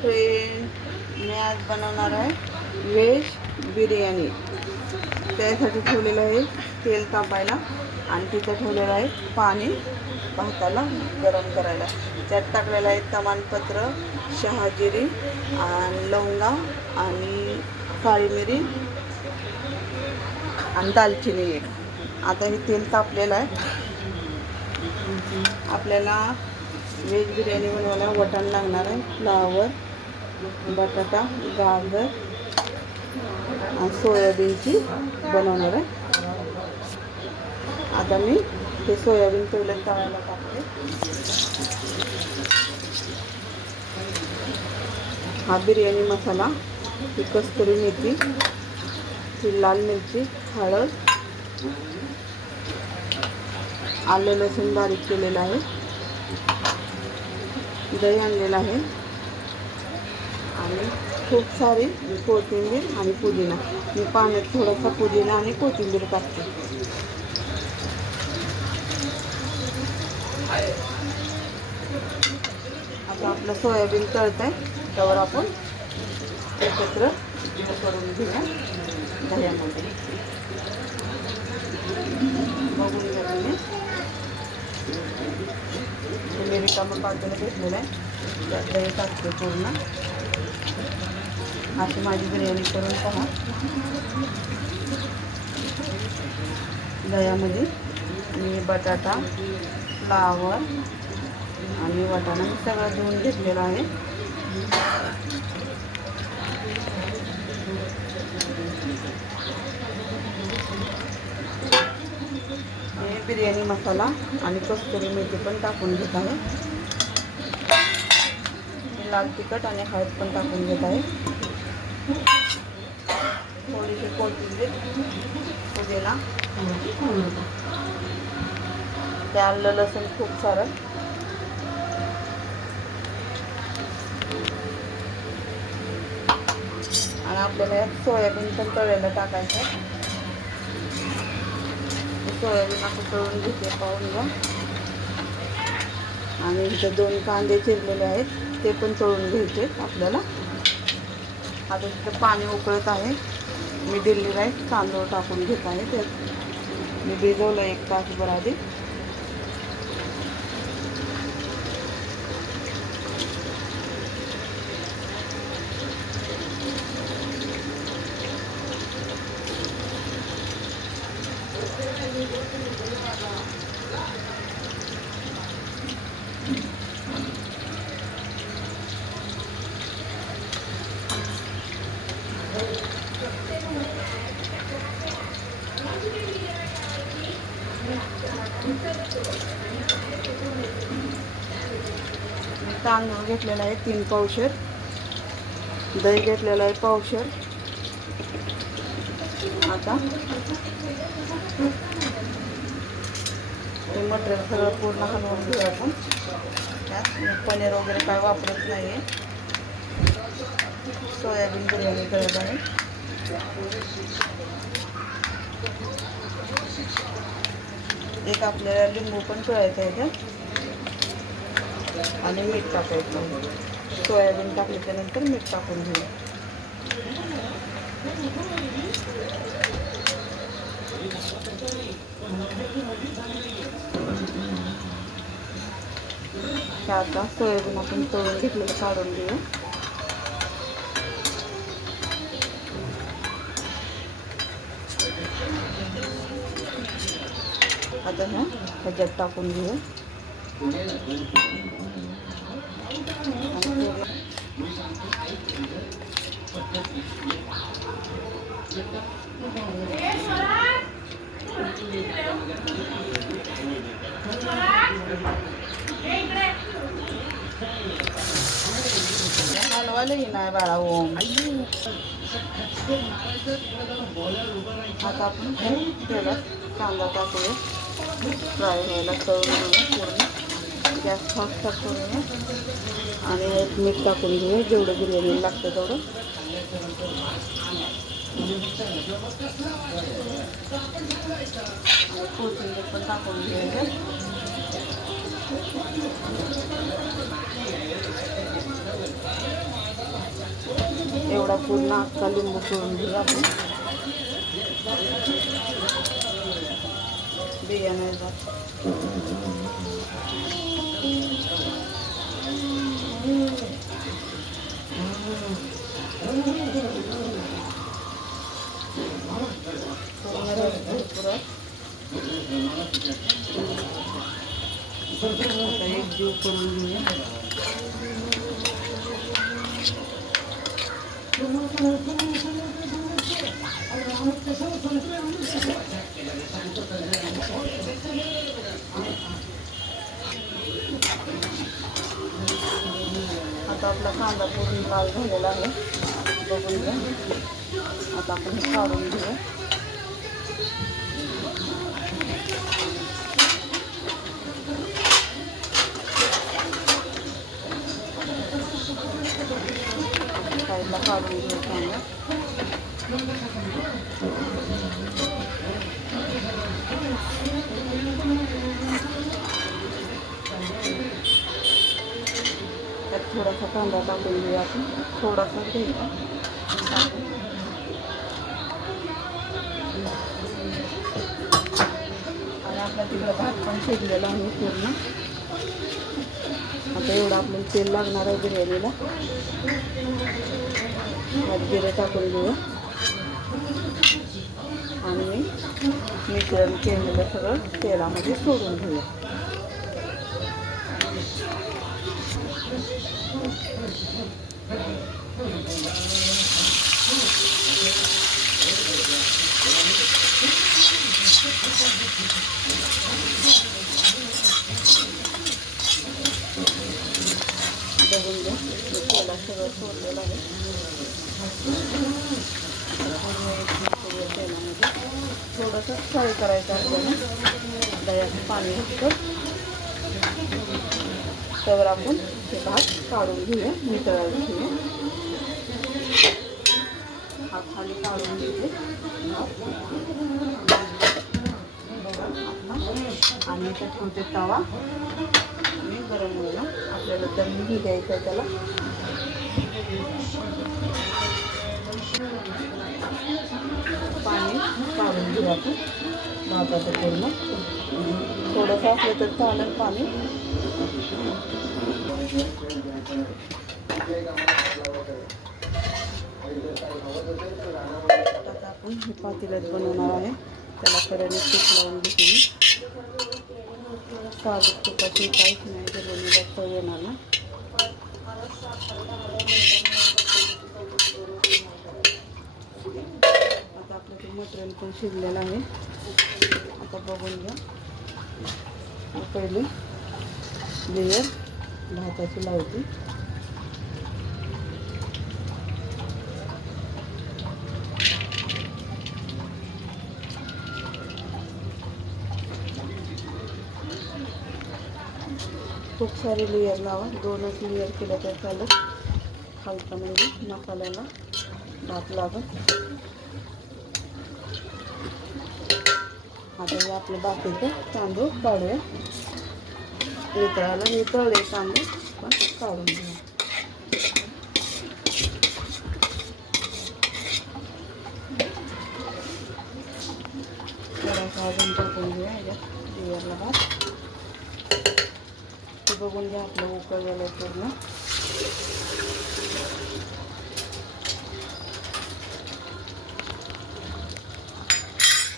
Friend मी आज बनवणार आहे व्हेज बिर्याणी. त्यासाठी ठेवलेलं आहे तेल तापायला आणि तिथं ठेवलेलं आहे पाणी भाताला गरम करायला. त्यात टाकलेलं आहे तमानपत्र शहाजिरी आणि लवंगा आणि काळी मिरी आणि दालचिनी. एक आता हे तेल तापलेलं आहे. आपल्याला व्हेज बिर्याणी बनवायला वटाण लागणार आहे फ्लावर बटाटा गाजर आणि सोयाबीनची बनवणार आहे. आता मी ते सोयाबीन पहिलं तळायला टाकते. हा बिर्याणी मसाला ही कस्तुरी मेथी ही लाल मिरची हळद आलं लसूण बारीक केलेलं आहे. दही आणलेलं आहे. आणि खूप सारी कोथिंबीर आणि पुदिना. मी पाण्यात थोडासा पुदिना आणि कोथिंबीर टाकते. आता आपलं सोयाबीन तळत आहे त्यावर आपण एकत्र करून घेऊया दह्यामध्ये. बघून घ्या तुम्ही. म्हणजे मी रिकामं पातेलं घेतलेलं आहे. त्यात दही टाकते पूर्ण. अशी माझी बिर्याणी करून पहा. दह्यामध्ये मी बटाटा फ्लावर आणि वाटाणा मी सगळं धुवून घेतलेलं आहे. हे बिर्याणी मसाला आणि कस्तुरी मेथी पण टाकून घेत आहे. लाल तिखट आणि हळद पण टाकून घेत आहे. थोडीशी कोथिंबीर पुदिना. ते आलं लसूण खूप सारं. आणि आपल्याला सोयाबीन पण तळ्याला टाकायचं सोयाबीन असं तळून घेते पाहून घ्या आणि इथे दोन कांदे चिरलेले आहेत ते पण तळून घ्यायचे आपल्याला. आता तिथं पाणी उकळत आहे. मी दिल्लीला एक तांदूळ टाकून घेत आहे. त्यात मी भिजवलं एक तासभर आधी. तांदूळ घेतलेला आहे तीन पावशर दही घेतलेलं आहे पावशर हे मटेरियल सगळं पूर्ण हलवून पनीर वगैरे काय सोयाबीन बिर्याणी आहे. एक आपल्याला लिंबू त्यात. आणि मीठ सोयाबीन नंतर मीठ टाकून घेऊ हे आता सोयाबीन आपण तळून घेतलेलं काढून घेऊ आता ह्या ह्याच्यात टाकून घेऊ हलवायलाही नाही बाळा ओम आता आपण तेलात कांदा टाकूया फ्राय व्हायला तळून घेऊया पूर्ण गॅस फास्ट करूया आणि मीठ टाकून घेऊया जेवढं बिर्याणी लागतं तेवढं आणि कोथिंबीर पण टाकून घेऊया एवढा पूर्ण अख्खा लिंबू पिळून घेऊ आपण बियाणे जात पूर्ण रस भरपूर आहे. आता एक जीव करून घेऊया आता आपला कांदा पूर्ण लाल झालेला आहे बघून घ्या आता आपण हे काढून घेऊया साईडला काढून घेऊ कांदा त्यात थोडासा कांदा टाकून घेऊया आपण. थोडासा घ्यायचा आणि आपला तिकडं भात पण शिजलेला आहे पूर्ण. आता एवढं आपल्याला तेल लागणार आहे बिर्याणीला त्यात जिरे टाकून घेऊया आणि मिश्रण केलेलं सगळं तेलामध्ये सोडून घेऊया बघून घ्या मी तेला सगळं सोडलेलं आहे पूर्ण एक जीव करूया तेलामध्ये थोडंसं फ्राय करायचं आपल्याला दह्याचं पाणी घातलं त्यावर आपण हे भात काढून घेऊया नितळायला घेऊया. हा खाली काढून घेते. आणि इथं ठेवते तवा. आणि गरम व्हायला आपल्याला दम घी द्यायचा आहे त्याला. पाणी काढून घेऊ आपण. भाताचं पूर्ण. थोडंसं असलं तर चालेल पाणी. आता आपण हे पातेल्यात बनवणार आहे. त्याला कडेने तूप लावून घेतली. साजूक तुपाची काहीच नाही ते बनवल्या चव येणार ना. इथे मटेरियल पण शिजलेलं आहे. आता बघून घ्या. पहिले लेयर भाताची लावते. खूप सारे लेयर लावा. दोनच लेयर केलं तर चालत खालचा म्हणजे मसाल्याला भात लागत आता हे आपलं बाकीचं तांदूळ काढूया. वितळाला वितळले तांदूळ पण काढून घेऊया. थोडासा अजून टाकून घेऊया याच्यात लेयरला भात. ते बघून घ्या आपलं उकळलेलं पूर्ण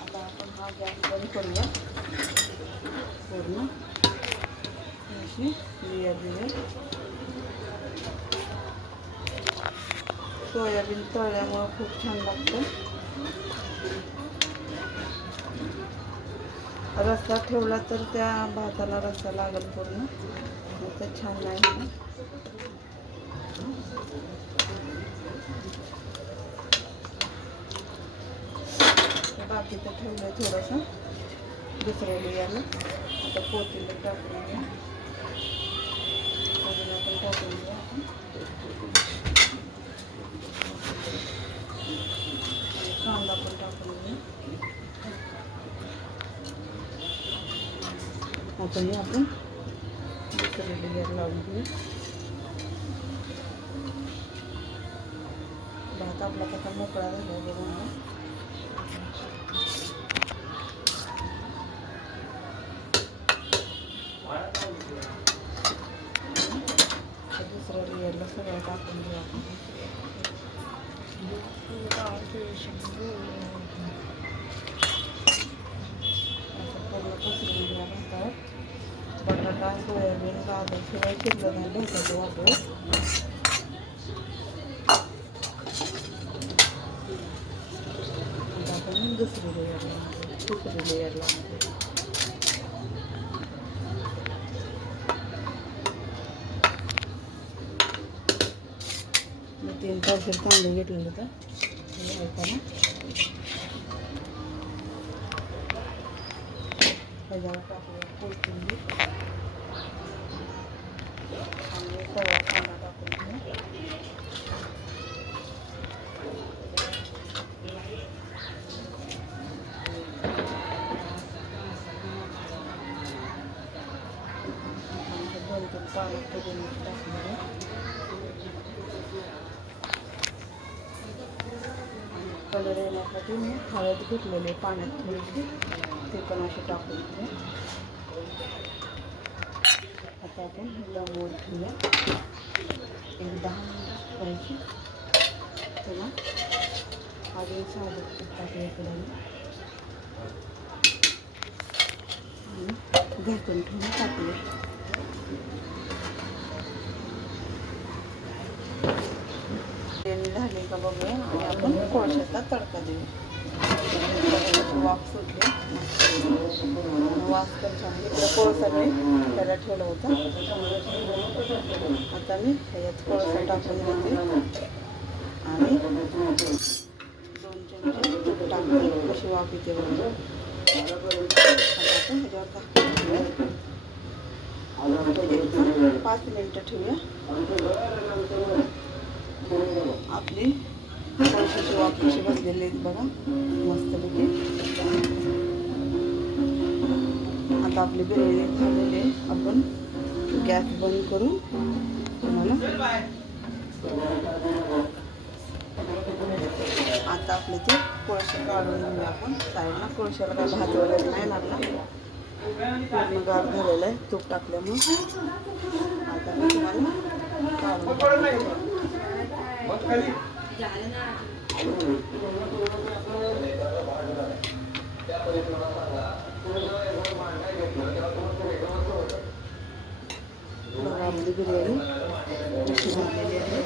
आता आपण हा गॅस बंद करूया. पूर्ण. अशी बिया लेयर सोयाबीन तळल्यामुळं खूप छान लागतं. रस्सा ठेवला तर त्या भाताला रस्सा लागेल पूर्ण. तर छान नाही बाकी तर बाकीचं ठेवलं आहे थोडंसं. दुसऱ्या लेयाला आता कोथिंबीर टाकून घ्या अजून आपण टाकून घेऊ आपण. कांदा पण टाकून घेऊ. आता हे आपण दुसरे लेयर लावून घेऊ. भात आपला कसा मोकळा झाला बघून बटाटा सोयाबीन गाजर सगळं शिरलं नाही भेटायचं वाटलं आपण दुसरी लेअर तिसरी लावतो मी तीन पावशेर तांदूळ घेतलेलं होतं हे घ्यायचं ना ह्याच्यावर टाकूया कोथिंबीर आणि सगळा कांदा टाकून घेऊ आणि दोन तीन पानं करून टाकूया कलर येण्यासाठी मी हळद घेतलेली पाण्यात थोडीशी. ते पण असे टाकून घेऊ आता आपण लवंग ठेवूया एक दहा मिनिट ठेवायची त्याला अजून साधं तूप टाकूया पुढे आणि झाकण ठेवून टाकूया. झाले का बघूया? कोळशाचा तडका देऊ वाफ सुटली वाफ पण छान इकडं कोळसा मी त्याला ठेवलं होतं. आता मी ह्याच्यात कोळसा टाकून घेते आणि दोन चमचे तूप टाकते कशी वाफ येते बघूया आपण ह्याच्यावर टाकून पाच मिनटं ठेवूया. आपली कोळशाची वाफ कसे बसलेली आहेत बघा. मस्तपैकी. आता आपली बिर्याणी झालेली आहे. आपण गॅस बंद करून तुम्हाला. आता आपले ते कोळसे काढून घेऊया आपण. साईडला कोळशाला काय भात वगैरे नाही लागला पूर्ण गार झालेलं आहे. तूप टाकल्यामुळे. आता तुम्हाला काढून दाखवते. बघा आपली बिर्याणी कशी झालेली आहे